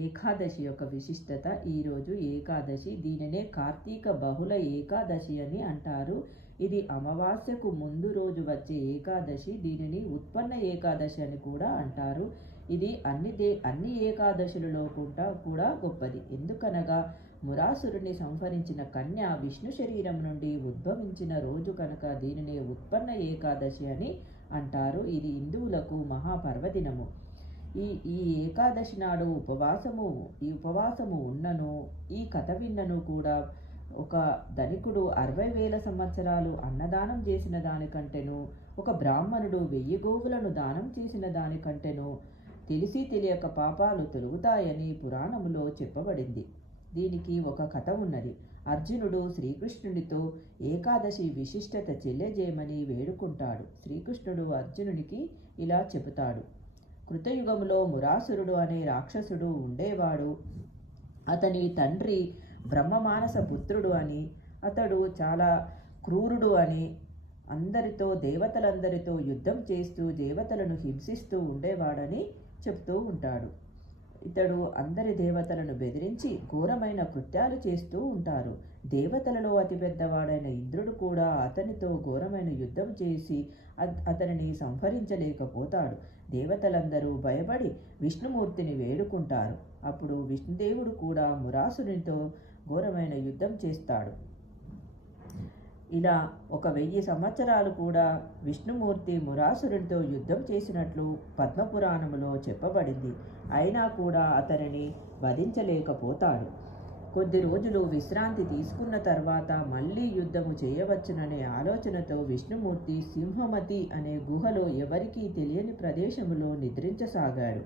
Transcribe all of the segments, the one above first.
ఏకాదశి యొక్క విశిష్టత ఈరోజు ఏకాదశి. దీనినే కార్తీక బహుళ ఏకాదశి అని అంటారు. ఇది అమావాస్యకు ముందు రోజు వచ్చే ఏకాదశి. దీనిని ఉత్పన్న ఏకాదశి అని కూడా అంటారు. ఇది అన్ని దే అన్ని ఏకాదశులలో కూడా కూడా గొప్పది. ఎందుకనగా మురాసురుని సంహరించిన కన్య విష్ణు శరీరం నుండి ఉద్భవించిన రోజు కనుక దీనిని ఉత్పన్న ఏకాదశి అని అంటారు. ఇది హిందువులకు మహాపర్వదినము. ఈ ఈ ఏకాదశి నాడు ఉపవాసము ఈ ఉపవాసము ఉన్నను ఈ కథ విన్నను కూడా ఒక ధనికుడు అరవై వేల సంవత్సరాలు అన్నదానం చేసిన దానికంటేను ఒక బ్రాహ్మణుడు వెయ్యి గోవులను దానం చేసిన దానికంటేను తెలిసి తెలియక పాపాలు తొలుగుతాయని పురాణములో చెప్పబడింది. దీనికి ఒక కథ ఉన్నది. అర్జునుడు శ్రీకృష్ణుడితో ఏకాదశి విశిష్టత చెల్లెజేయమని వేడుకుంటాడు. శ్రీకృష్ణుడు అర్జునుడికి ఇలా చెబుతాడు. కృతయుగంలో మురాసురుడు అనే రాక్షసుడు ఉండేవాడు. అతని తండ్రి బ్రహ్మమానస పుత్రుడు అని అతడు చాలా క్రూరుడు అని అందరితో దేవతలందరితో యుద్ధం చేస్తూ దేవతలను హింసిస్తూ ఉండేవాడని చెప్తూ ఉంటాడు. ఇతడు అందరి దేవతలను బెదిరించి ఘోరమైన కృత్యాలు చేస్తూ ఉంటారు. దేవతలలో అతిపెద్దవాడైన ఇంద్రుడు కూడా అతనితో ఘోరమైన యుద్ధం చేసి అతనిని సంహరించలేకపోతాడు. దేవతలందరూ భయపడి విష్ణుమూర్తిని వేడుకుంటారు. అప్పుడు విష్ణుదేవుడు కూడా మురాసునితో ఘోరమైన యుద్ధం చేస్తాడు. ఇలా ఒక వెయ్యి సంవత్సరాలు కూడా విష్ణుమూర్తి మురాసురుడితో యుద్ధం చేసినట్లు పద్మపురాణములో చెప్పబడింది. అయినా కూడా అతనిని వధించలేకపోతాడు. కొద్ది రోజులు విశ్రాంతి తీసుకున్న తర్వాత మళ్ళీ యుద్ధము చేయవచ్చుననే ఆలోచనతో విష్ణుమూర్తి సింహమతి అనే గుహలో ఎవరికీ తెలియని ప్రదేశములో నిద్రించసాగాడు.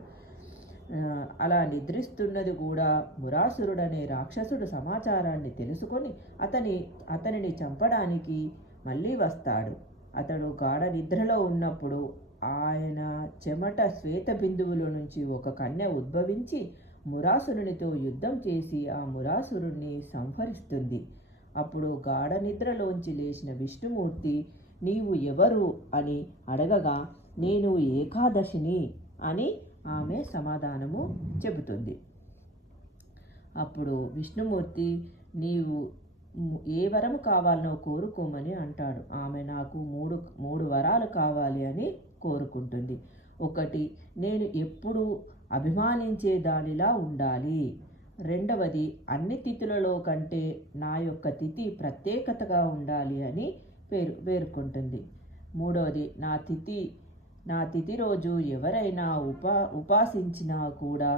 అలా నిద్రిస్తున్నది కూడా మురాసురుడనే రాక్షసుడు సమాచారాన్ని తెలుసుకొని అతని అతనిని చంపడానికి మళ్ళీ వస్తాడు. అతడు గాఢ నిద్రలో ఉన్నప్పుడు ఆయన చెమట శ్వేత బిందువుల నుంచి ఒక కన్య ఉద్భవించి మురాసురునితో యుద్ధం చేసి ఆ మురాసురుణ్ణి సంహరిస్తుంది. అప్పుడు గాఢ నిద్రలోంచి లేచిన విష్ణుమూర్తి నీవు ఎవరు? అని అడగగా నేను ఏకాదశిని అని ఆమె సమాధానము చెబుతుంది. అప్పుడు విష్ణుమూర్తి నీవు ఏ వరము కావాలనో కోరుకోమని అంటాడు. ఆమె నాకు మూడు మూడు వరాలు కావాలి అని కోరుకుంటుంది. ఒకటి నేను ఎప్పుడు అభిమానించే దానిలా ఉండాలి. రెండవది అన్ని తిథులలో కంటే నా యొక్క తిథి ప్రత్యేకతగా ఉండాలి అని పేరు పేర్కొంటుంది. మూడవది నా తిథి నా తిథి రోజు ఎవరైనా ఉపా ఉపాసించినా కూడా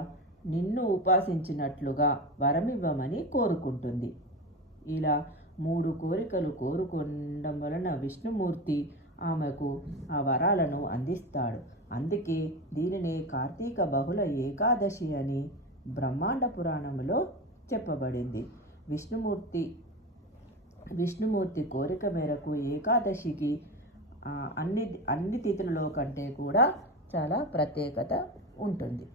నిన్ను ఉపాసించినట్లుగా వరమివ్వమని కోరుకుంటుంది. ఇలా మూడు కోరికలు కోరుకోవడం వలన విష్ణుమూర్తి ఆమెకు ఆ వరాలను అందిస్తాడు. అందుకే దీనిని కార్తీక బహుళ ఏకాదశి అని బ్రహ్మాండ పురాణంలో చెప్పబడింది. విష్ణుమూర్తి విష్ణుమూర్తి కోరిక మేరకు ఏకాదశికి అన్ని అన్ని తిథులలో కంటే కూడా చాలా ప్రత్యేకత ఉంటుంది.